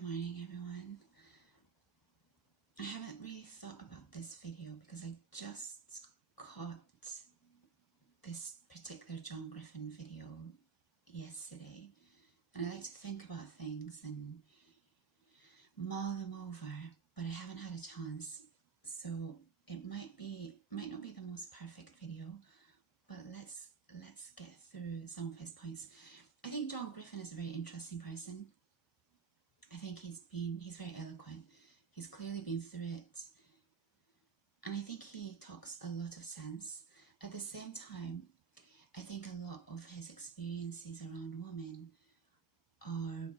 Good morning, everyone. I haven't really thought about this video because I just caught this particular John Griffin video yesterday, and I like to think about things and mull them over, but I haven't had a chance, so it might not be the most perfect video, but let's get through some of his points. I think John Griffin is a very interesting person. I think he's very eloquent. He's clearly been through it, and I think he talks a lot of sense. At the same time, I think a lot of his experiences around women are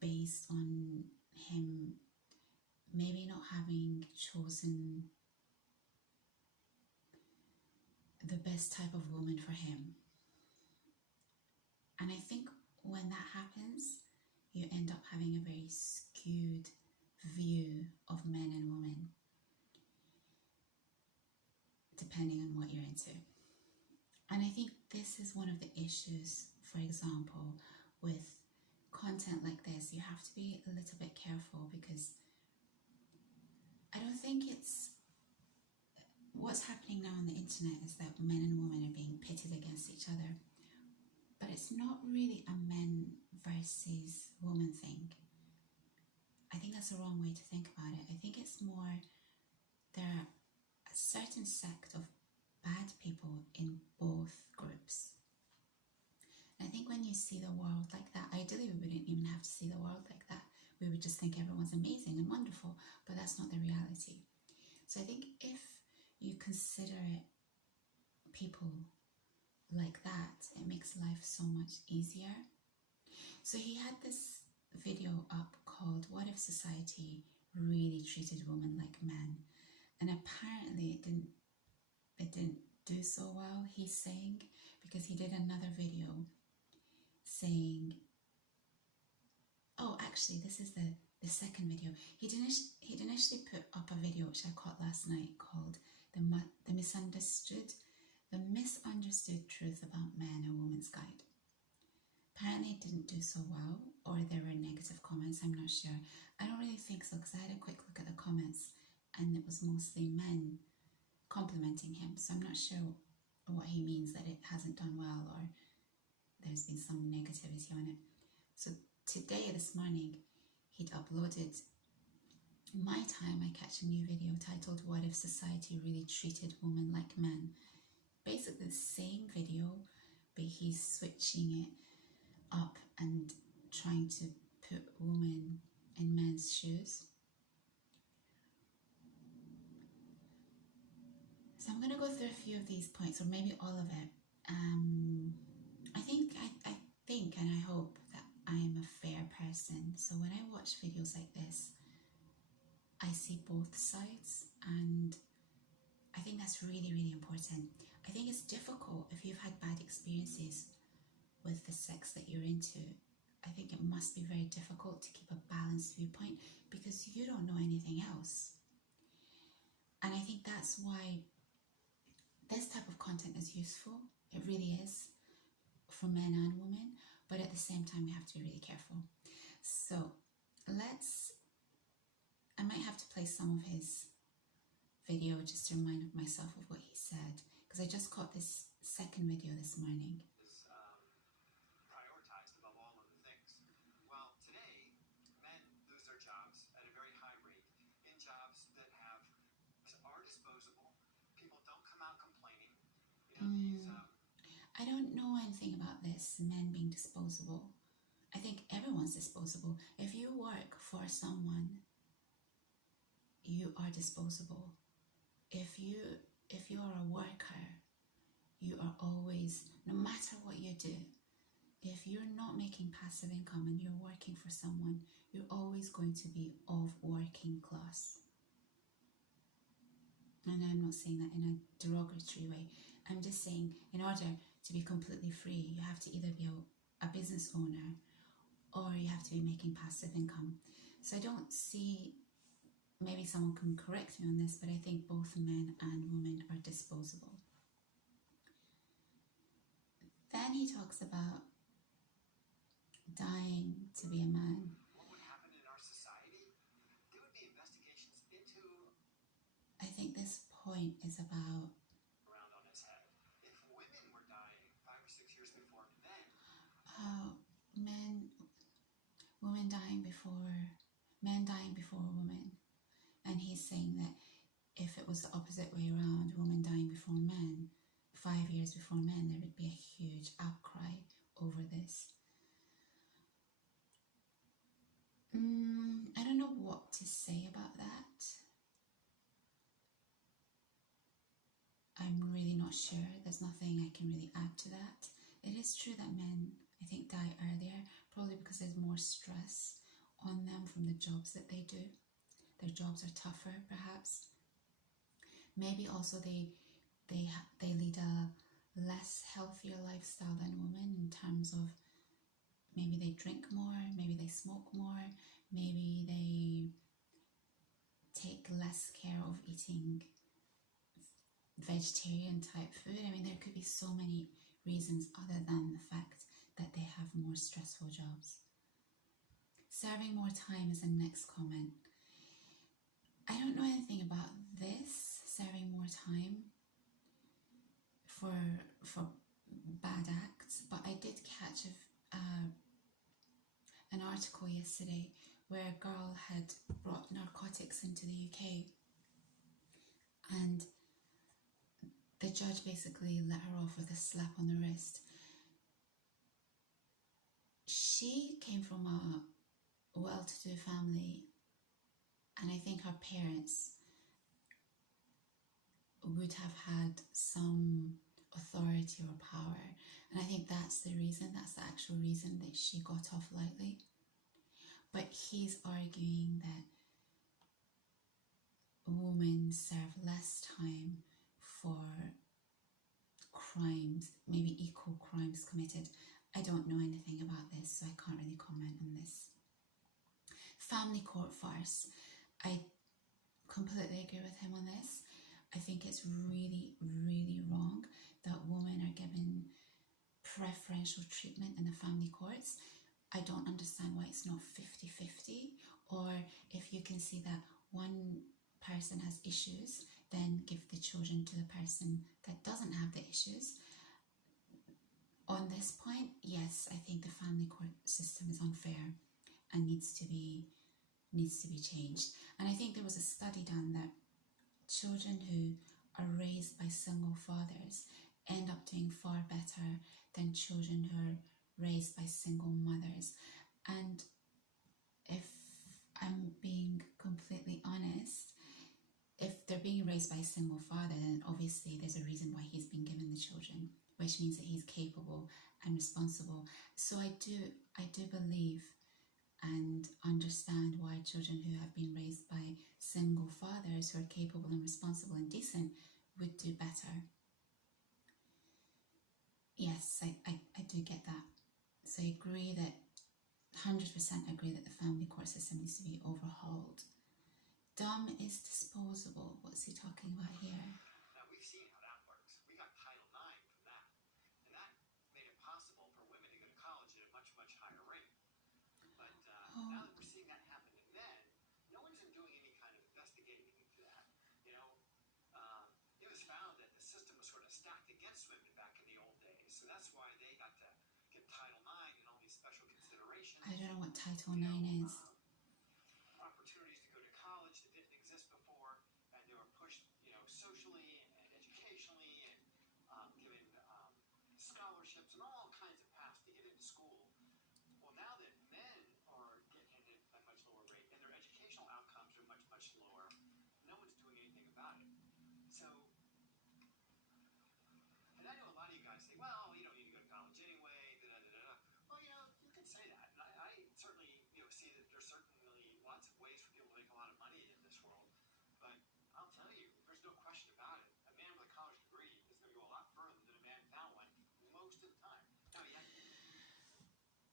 based on him maybe not having chosen the best type of woman for him. And I think when that happens, you end up having a very skewed view of men and women, depending on what you're into. And I think this is one of the issues, for example, with content like this. You have to be a little bit careful, because I don't think what's happening now on the internet is that men and women are being pitted against each other. But it's not really a men versus woman thing. I think that's the wrong way to think about it. I think it's more, there are a certain sect of bad people in both groups. And I think when you see the world like that, ideally we wouldn't even have to see the world like that. We would just think everyone's amazing and wonderful, but that's not the reality. So I think if you consider it people like that, it makes life so much easier. So he had this video up called "What if society really treated women like men?" and apparently it didn't do so well, he's saying, because he did another video saying, oh, actually this is the second video. He'd initially put up a video which I caught last night called the misunderstood truth about men, a woman's guide. Apparently it didn't do so well, or there were negative comments, I'm not sure. I don't really think so, because I had a quick look at the comments and it was mostly men complimenting him, so I'm not sure what he means, that it hasn't done well or there's been some negativity on it. So today, this morning, he'd uploaded my time I catch a new video titled "What if society really treated women like men?" Basically the same video, but he's switching it up and trying to put women in men's shoes. So I'm going to go through a few of these points, or maybe all of it. I think and I hope that I'm a fair person. So when I watch videos like this, I see both sides, and I think that's really, really important. I think it's difficult if you've had bad experiences with the sex that you're into. I think it must be very difficult to keep a balanced viewpoint, because you don't know anything else. And I think that's why this type of content is useful. It really is, for men and women, but at the same time we have to be really careful. So I might have to play some of his video just to remind myself of what he said, because I just caught this second video this morning. Prioritized above all other things. Well, today, men lose their jobs at a very high rate in jobs that are disposable. People don't come out complaining. I don't know anything about this, men being disposable. I think everyone's disposable. If you work for someone, you are disposable. If you're a worker, you are always, no matter what you do, if you're not making passive income and you're working for someone, you're always going to be of working class. And I'm not saying that in a derogatory way. I'm just saying, in order to be completely free, you have to either be a business owner or you have to be making passive income. So I don't see, maybe someone can correct me on this, but I think both men and women are disposable. Then he talks about dying to be a man. point is about around on its head. If women were dying 5 or 6 years before women dying before men dying before women, and he's saying that if it was the opposite way around, women dying before men, 5 years before men, there would be a huge outcry over this. I don't know what to say about that. I'm really not sure. There's nothing I can really add to that. It is true that men, I think, die earlier, probably because there's more stress on them from the jobs that they do. Their jobs are tougher, perhaps. Maybe also they lead a less healthier lifestyle than women in terms of maybe they drink more, maybe they smoke more, maybe they take less care of eating vegetarian type food. I mean, there could be so many reasons other than the fact that they have more stressful jobs. Serving more time is the next comment. I don't know anything about this, serving more time for bad acts, but I did catch an article yesterday where a girl had brought narcotics into the UK, and the judge basically let her off with a slap on the wrist. She came from a well-to-do family, and I think her parents would have had some authority or power, and I think that's the actual reason that she got off lightly. But he's arguing that women serve less time for crimes, maybe equal crimes committed. I don't know anything about this, so I can't really comment on this. Family court farce. I completely agree with him on this. I think it's really, really wrong that women are given preferential treatment in the family courts. I don't understand why it's not 50-50, or if you can see that one person has issues, then give the children to the person that doesn't have the issues. On this point, yes, I think the family court system is unfair and needs to be changed. And I think there was a study done that children who are raised by single fathers end up doing far better than children who are raised by single mothers. And if I'm being completely honest, if they're being raised by a single father, then obviously there's a reason why he's been given the children, which means that he's capable and responsible. So I do believe and understand why children who have been raised by single fathers who are capable and responsible and decent would do better. Yes, I do get that. So I agree that 100% agree that the family court system needs to be overhauled. Dumb is disposable. What's he talking about here? Now, we've seen how that works. We got Title IX from that. And that made it possible for women to go to college at a much, much higher rate. But now that we're seeing that happen to men, no one's been doing any kind of investigating into that. It was found that the system was sort of stacked against women back in the old days. So that's why they got to get Title IX and all these special considerations. I don't know what Title IX is. Opportunities to go to college that didn't exist before, and they were pushed, socially and educationally, and given scholarships and all kinds of paths to get into school. Well, now that men are getting it at a much lower rate and their educational outcomes are much, much lower, no one's doing anything about it. So, and I know a lot of you guys say, well, you don't need to go to college anyway, da-da-da-da. Well, you can say that. And I certainly, see that there's certainly lots of ways for people to make a lot of money in this world. But I'll tell you, there's no question about it. A man with a college degree is going to go a lot further than a man without one most of the time. Now,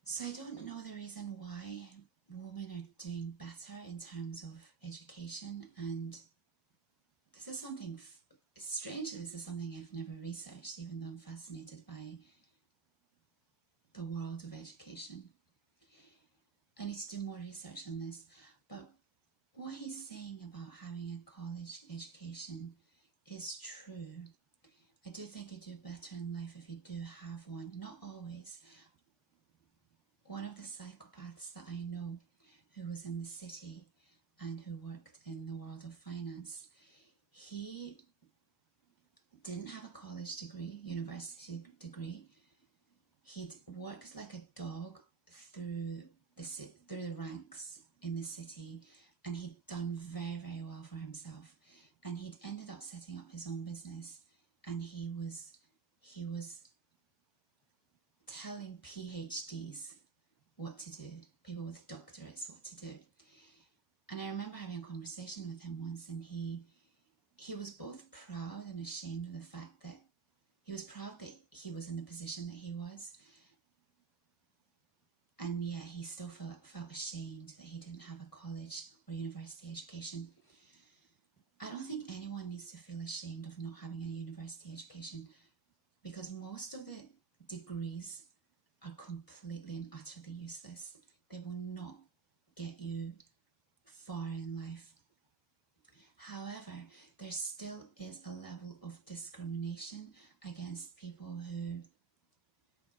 So I don't know the reason why women are doing better in terms of education, and this is something, strangely, this is something I've never researched, even though I'm fascinated by the world of education. I need to do more research on this, but what he's saying about having a college education is true. I do think you do better in life if you do have one. Not always. One of the psychopaths that I know who was in the city and who worked in the world of finance, he didn't have a college degree, university degree. He'd worked like a dog through the ranks in the city, and he'd done very, very well for himself. And he'd ended up setting up his own business, and he was telling PhDs what to do, people with doctorates what to do. And I remember having a conversation with him once, and he was both proud and ashamed of the fact that he was proud that he was in the position that he was, and yet he still felt ashamed that he didn't have a college or university education. I don't think anyone needs to feel ashamed of not having a university education, because most of the degrees are completely and utterly useless. They will not get you far in life. However, there still is a level of discrimination against people who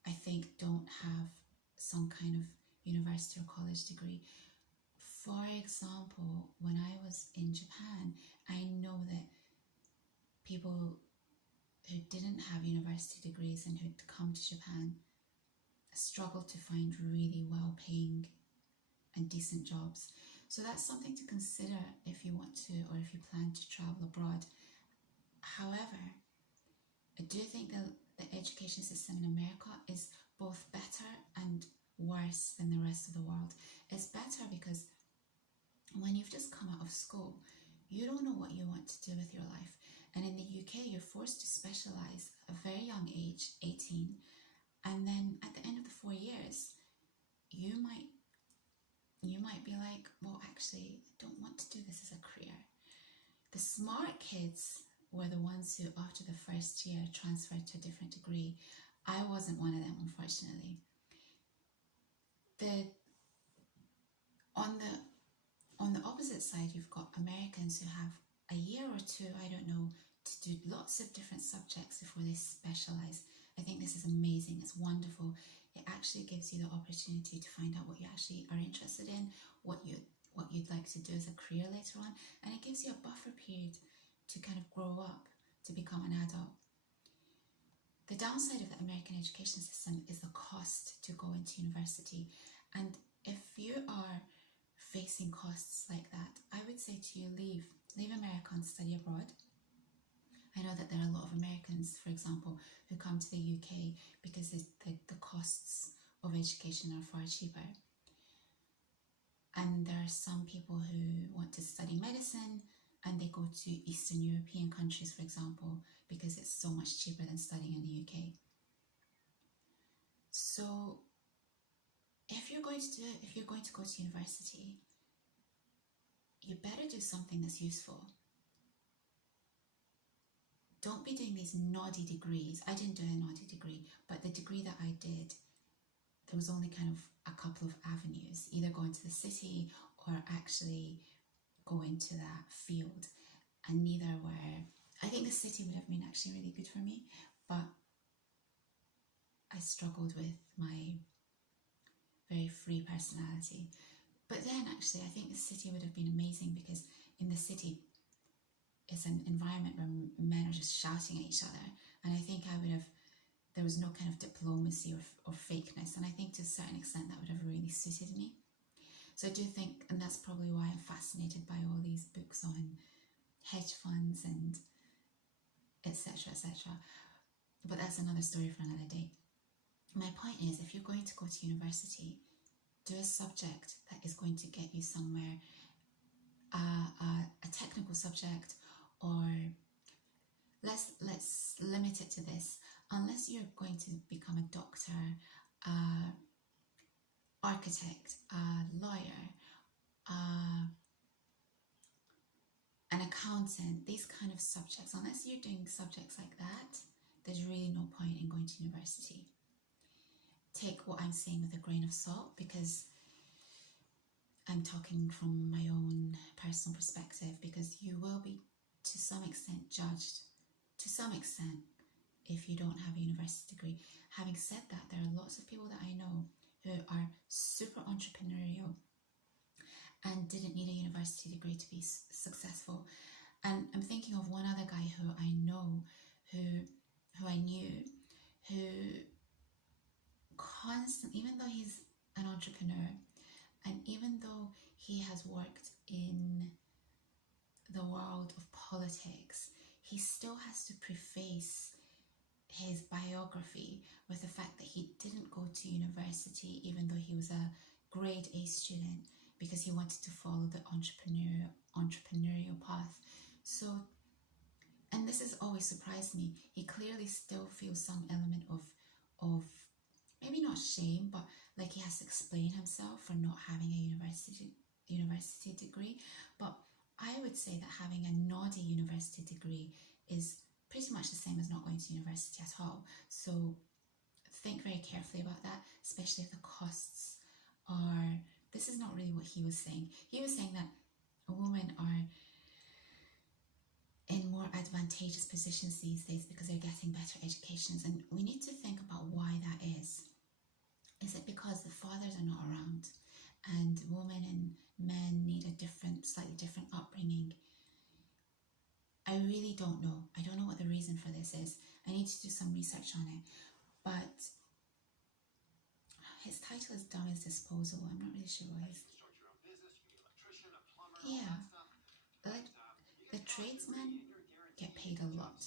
I think don't have some kind of university or college degree. For example, when I was in Japan, I know that people who didn't have university degrees and who'd come to Japan struggled to find really well-paying and decent jobs. So that's something to consider if you want to, or if you plan to travel abroad. However, I do think that the education system in America is both better and worse than the rest of the world. It's better because when you've just come out of school, you don't know what you want to do with your life. And in the UK, you're forced to specialise at a very young age, 18. And then at the end of the 4 years, you might be like, well, actually, I don't want to do this as a career. The smart kids were the ones who, after the first year, transferred to a different degree. I wasn't one of them, unfortunately. On the opposite side, you've got Americans who have a year or two, I don't know, to do lots of different subjects before they specialise. I think this is amazing. It's wonderful. It actually gives you the opportunity to find out what you actually are interested in, what you'd like to do as a career later on, and it gives you a buffer period to kind of grow up, to become an adult. The downside of the American education system is the cost to go into university, and if you are facing costs like that, I would say to you, leave America and study abroad. I know that there are a lot of Americans, for example, who come to the UK because the costs of education are far cheaper. And there are some people who want to study medicine and they go to Eastern European countries, for example, because it's so much cheaper than studying in the UK. So if you're going to go to university, you better do something that's useful. Don't be doing these naughty degrees. I didn't do a naughty degree, but the degree that I did, there was only kind of a couple of avenues, either going to the city or actually going to that field, and neither were. I think the city would have been actually really good for me, but I struggled with my very free personality. But then actually I think the city would have been amazing, because in the city it's an environment where men are just shouting at each other, and I think there was no kind of diplomacy or fakeness, and I think to a certain extent that would have really suited me. So I do think, and that's probably why I'm fascinated by all these books on hedge funds and etc. But that's another story for another day. My point is, if you're going to go to university, do a subject that is going to get you somewhere, a technical subject, or let's limit it to this. Unless you're going to become a doctor, architect, lawyer, an accountant, these kind of subjects, unless you're doing subjects like that, there's really no point in going to university. Take what I'm saying with a grain of salt, because I'm talking from my own personal perspective, because you will be to some extent judged, to some extent, if you don't have a university degree. Having said that, there are lots of people that I know who are super entrepreneurial and didn't need a university degree to be successful. And I'm thinking of one other guy who I know, who I knew, who constantly, even though he's an entrepreneur, and even though he has worked in the world of politics, he still has to preface his biography with the fact that he didn't go to university, even though he was a grade A student, because he wanted to follow the entrepreneurial path. So, and this has always surprised me, he clearly still feels some element of maybe not shame, but like he has to explain himself for not having a university degree. But I would say that having a naughty university degree is pretty much the same as not going to university at all. So think very carefully about that, especially if the costs are, this is not really what he was saying. He was saying that women are in more advantageous positions these days because they're getting better educations, and we need to think about why that is. Is it because the fathers are not around and women and men need a slightly different upbringing? I really don't know. I don't know what the reason for this is. I need to do some research on it. But his title is Dummies Disposal. I'm not really sure what his... Yeah. The tradesmen get paid a lot.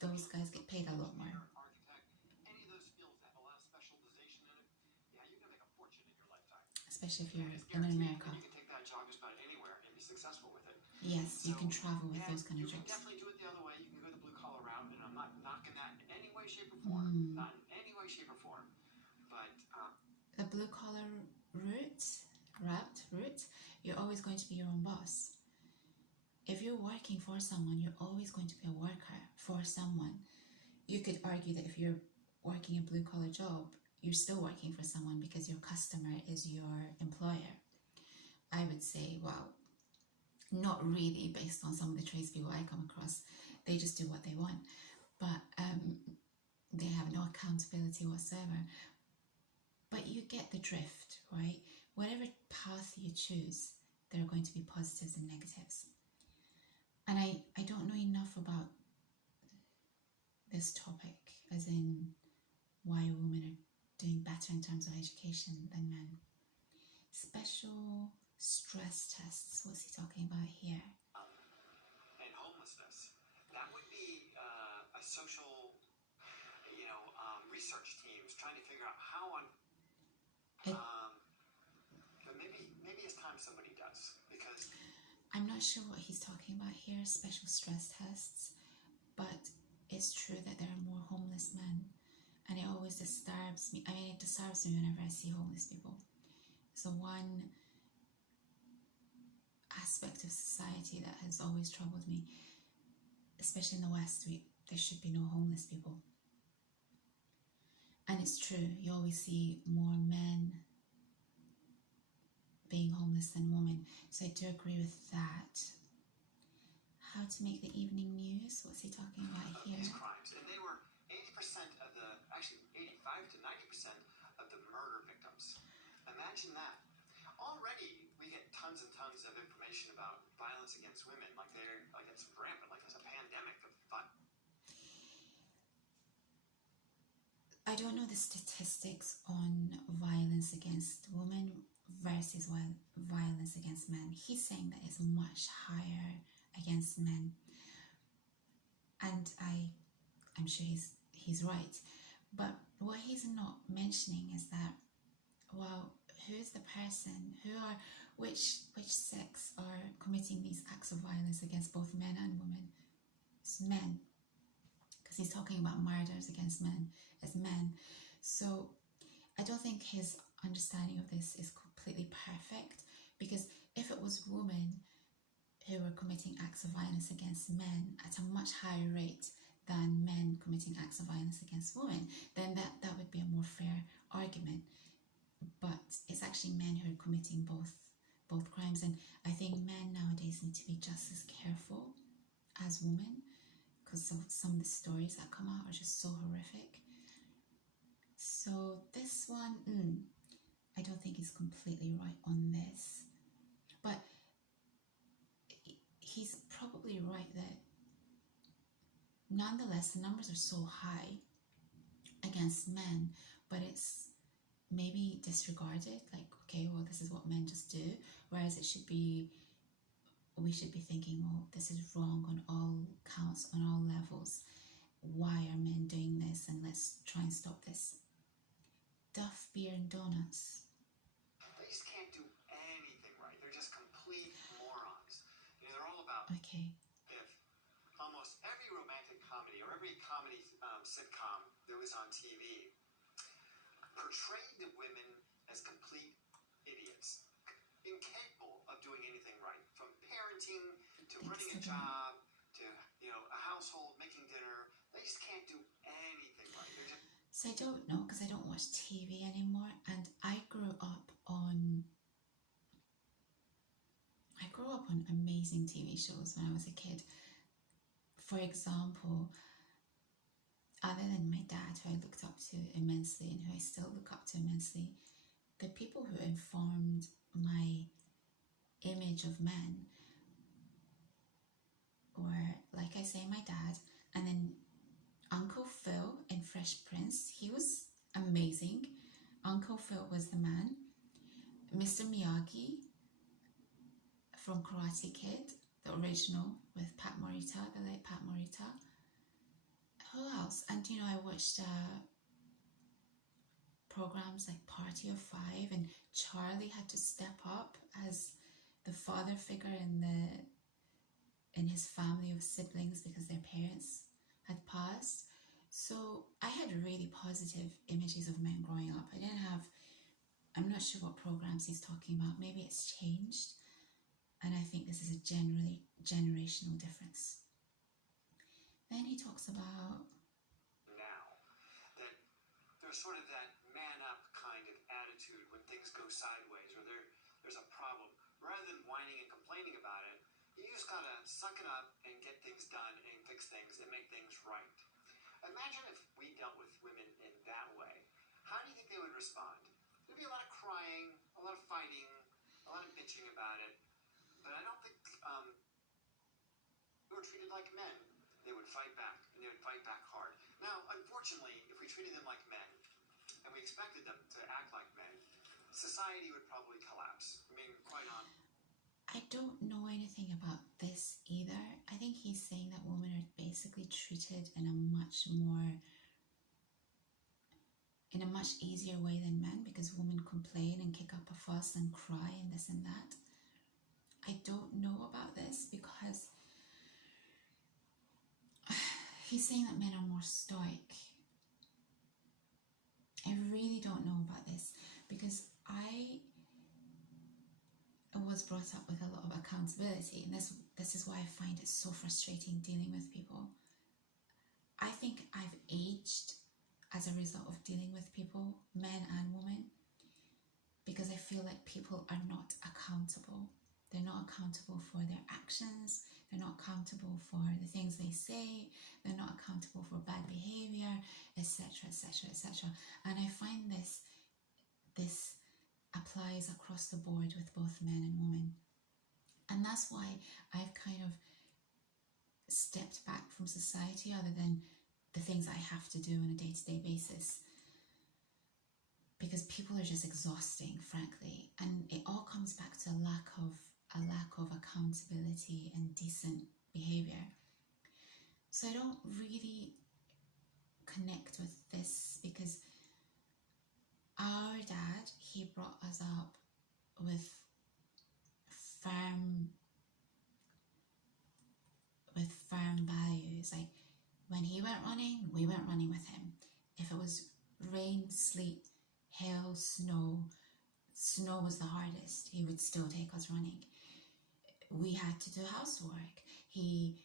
Those guys get paid a lot more. Especially if you're in America. You can take that job just about anywhere and be successful with it. Yes, you can travel with those kind of jobs. You can definitely do it the other way. You can go the blue collar route, and I'm not knocking that in any way, shape, or form. Not in any way, shape, or form. But the blue collar route, you're always going to be your own boss. If you're working for someone, you're always going to be a worker for someone. You could argue that if you're working a blue collar job, you're still working for someone because your customer is your employer. I would say, well, not really, based on some of the tradespeople I come across. They just do what they want, but they have no accountability whatsoever. But you get the drift, right? Whatever path you choose, there are going to be positives and negatives. And I don't know enough about this topic, as in why women are doing better in terms of education than men. Special stress tests, what's he talking about here? And homelessness. That would be a social, research teams trying to figure out how on. But maybe it's time somebody does, because I'm not sure what he's talking about here, special stress tests, but it's true that there are more homeless men. And it always disturbs me. I mean, it disturbs me whenever I see homeless people. So one aspect of society that has always troubled me, especially in the West, there should be no homeless people. And it's true, you always see more men being homeless than women. So I do agree with that. How to make the evening news? What's he talking about here? These crimes, and they were 80% of actually 85 to 90% of the murder victims. Imagine that. Already, we get tons and tons of information about violence against women, like it's rampant, like there's a pandemic of violence. I don't know the statistics on violence against women versus violence against men. He's saying that it's much higher against men, and I'm sure he's right. But what he's not mentioning is that, well, who's the person, which sex are committing these acts of violence against both men and women? It's men, because he's talking about murders against men as men. So I don't think his understanding of this is completely perfect, because if it was women who were committing acts of violence against men at a much higher rate than men committing acts of violence against women, then that would be a more fair argument. But it's actually men who are committing both both crimes. And I think men nowadays need to be just as careful as women, because some of the stories that come out are just so horrific. So this one, I don't think he's completely right on this, but he's probably right that nonetheless the numbers are so high against men, but it's maybe disregarded, like, okay, well, this is what men just do, whereas we should be thinking, well, this is wrong on all counts, on all levels. Why are men doing this? And let's try and stop this. Duff, beer and donuts. They just can't do anything right. They're just complete morons. They're all about Okay. if almost every romantic comedy or every comedy sitcom that was on TV portrayed the women as complete idiots, incapable of doing anything right, from parenting to running a job to a household, making dinner. They just can't do anything right. They're just... So I don't know, because I don't watch TV anymore, and I grew up on amazing TV shows when I was a kid. For example, other than my dad, who I looked up to immensely and who I still look up to immensely, the people who informed my image of men were, like I say, my dad, and then Uncle Phil in Fresh Prince. He was amazing. Uncle Phil was the man. Mr. Miyagi from Karate Kid, the original, with Pat Morita, the late Pat Morita. Who else? And I watched programs like Party of Five, and Charlie had to step up as the father figure in his family of siblings because their parents had passed. So I had really positive images of men growing up. I'm not sure what programs he's talking about. Maybe it's changed. And I think this is a generational difference. Then he talks about now that there's sort of that man up kind of attitude when things go sideways or there's a problem. Rather than whining and complaining about it, you just gotta suck it up and get things done and fix things and make things right. Imagine if we dealt with women in that way. How do you think they would respond? There'd be a lot of crying, a lot of fighting, a lot of bitching about it. But I don't think they were treated like men. They would fight back, and they would fight back hard. Now, unfortunately, if we treated them like men, and we expected them to act like men, society would probably collapse. I mean, quite honestly. I don't know anything about this either. I think he's saying that women are basically treated in a much easier way than men, because women complain and kick up a fuss and cry and this and that. I don't know about this because he's saying that men are more stoic. I really don't know about this because I was brought up with a lot of accountability, and this is why I find it so frustrating dealing with people. I think I've aged as a result of dealing with people, men and women, because I feel like people are not accountable. They're not accountable for their actions. They're not accountable for the things they say. They're not accountable for bad behavior, etc., etc., etc. And I find this applies across the board with both men and women. And that's why I've kind of stepped back from society, other than the things I have to do on a day-to-day basis, because people are just exhausting, frankly, and it all comes back to a lack of accountability and decent behavior. So I don't really connect with this, because our dad, he brought us up with firm values. Like, when he went running, we went running with him. If it was rain, sleet, hail, snow was the hardest, he would still take us running. We had to do housework. He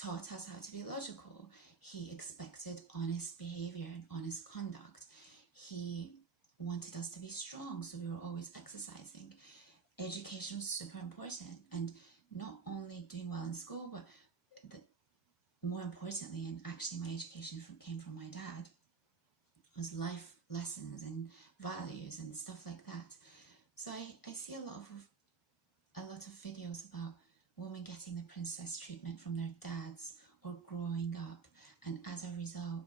taught us how to be logical. He expected honest behavior and honest conduct. He wanted us to be strong, so we were always exercising. Education was super important, and not only doing well in school, but more importantly, and actually my education came from my dad, was life lessons and values and stuff like that. So I see a lot of videos about women getting the princess treatment from their dads or growing up, and as a result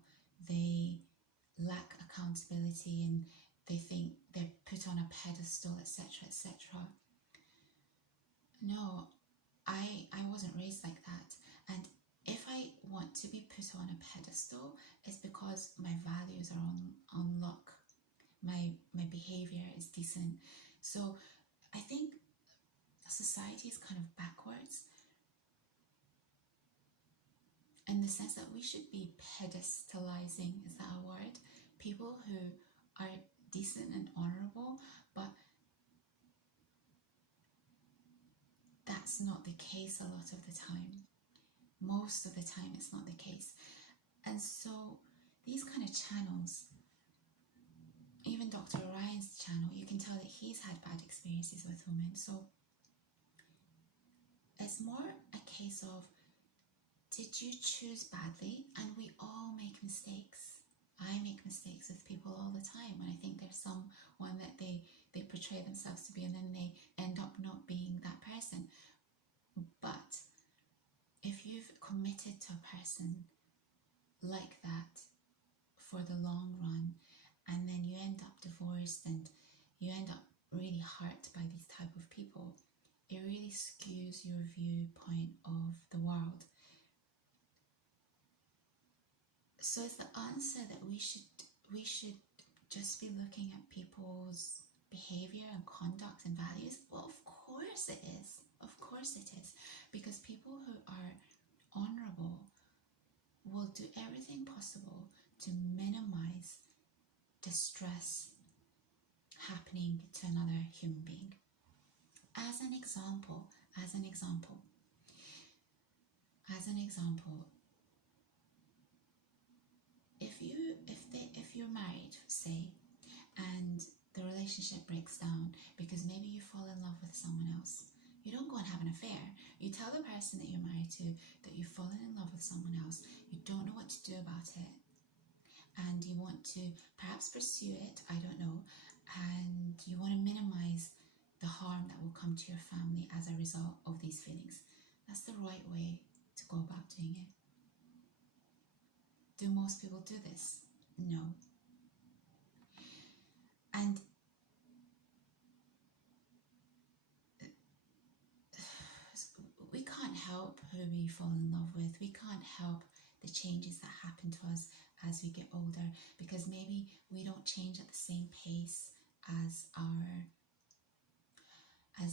they lack accountability and they think they're put on a pedestal, etc., etc. No, I wasn't raised like that, and if I want to be put on a pedestal, it's because my values are on lock. My behavior is decent. So I think society is kind of backwards in the sense that we should be pedestalizing, is that a word? People who are decent and honorable, but that's not the case a lot of the time. Most of the time it's not the case. And so these kind of channels, even Dr. Ryan's channel, you can tell that he's had bad experiences with women. So it's more a case of, did you choose badly? And we all make mistakes. I make mistakes with people all the time, and I think there's someone that they portray themselves to be, and then they end up not being that person. But if you've committed to a person like that for the long run, and then you end up divorced and you end up really hurt by these type of people, it really skews your viewpoint of the world. So is the answer that we should just be looking at people's behavior and conduct and values? Well, of course it is. Of course it is. Because people who are honorable will do everything possible to minimize distress happening to another human being. As an example, if you're married, say, and the relationship breaks down because maybe you fall in love with someone else, you don't go and have an affair. You tell the person that you're married to that you've fallen in love with someone else. You don't know what to do about it, and you want to perhaps pursue it, I don't know, and you want to minimize the harm that will come to your family as a result of these feelings. That's the right way to go about doing it. Do most people do this? No. And we can't help who we fall in love with. We can't help the changes that happen to us as we get older, because maybe we don't change at the same pace as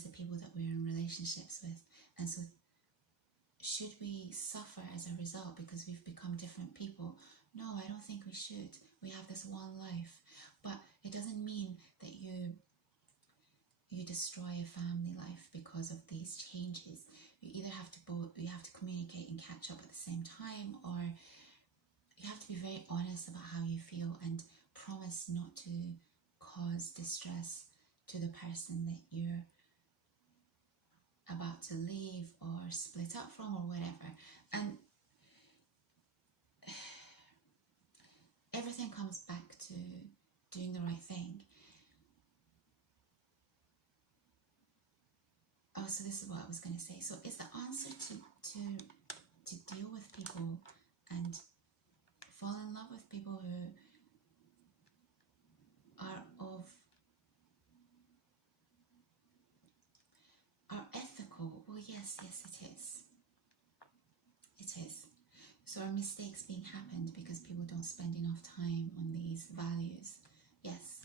the people that we're in relationships with. And so should we suffer as a result because we've become different people? No, I don't think we should. We have this one life, but it doesn't mean that you destroy a family life because of these changes. You either have to communicate and catch up at the same time, or you have to be very honest about how you feel and promise not to cause distress to the person that you're about to leave or split up from or whatever. And everything comes back to doing the right thing. Oh, so this is what I was going to say. So is the answer to deal with people and fall in love with people who are ethical? Well, yes, it is. It is. So are mistakes being happened because people don't spend enough time on these values? Yes.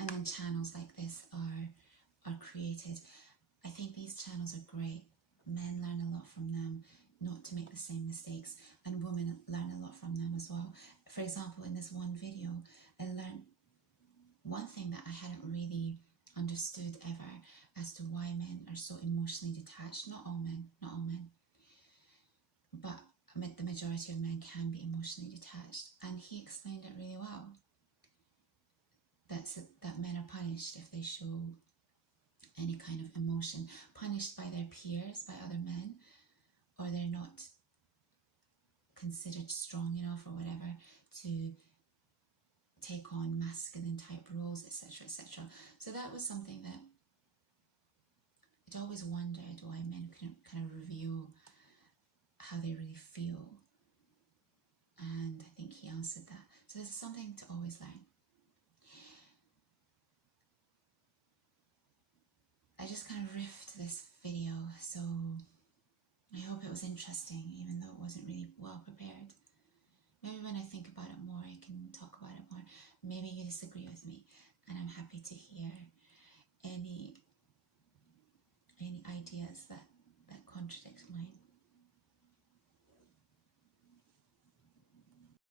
And then channels like this are created. I think these channels are great. Men learn a lot from them, not to make the same mistakes, and women learn a lot from them as well. For example, in this one video, I learned one thing that I hadn't really understood ever as to why men are so emotionally detached. Not all men, but the majority of men can be emotionally detached, and he explained it really well. that men are punished if they show any kind of emotion, punished by their peers, by other men, or they're not considered strong enough or whatever to take on masculine type roles, etc., etc. So that was something that I'd always wondered, why men couldn't kind of reveal how they really feel. And I think he answered that. So there's something to always learn. I just kind of riffed this video, so I hope it was interesting, even though it wasn't really well prepared. Maybe when I think about it more, I can talk about it more. Maybe you disagree with me, and I'm happy to hear any ideas that contradict mine.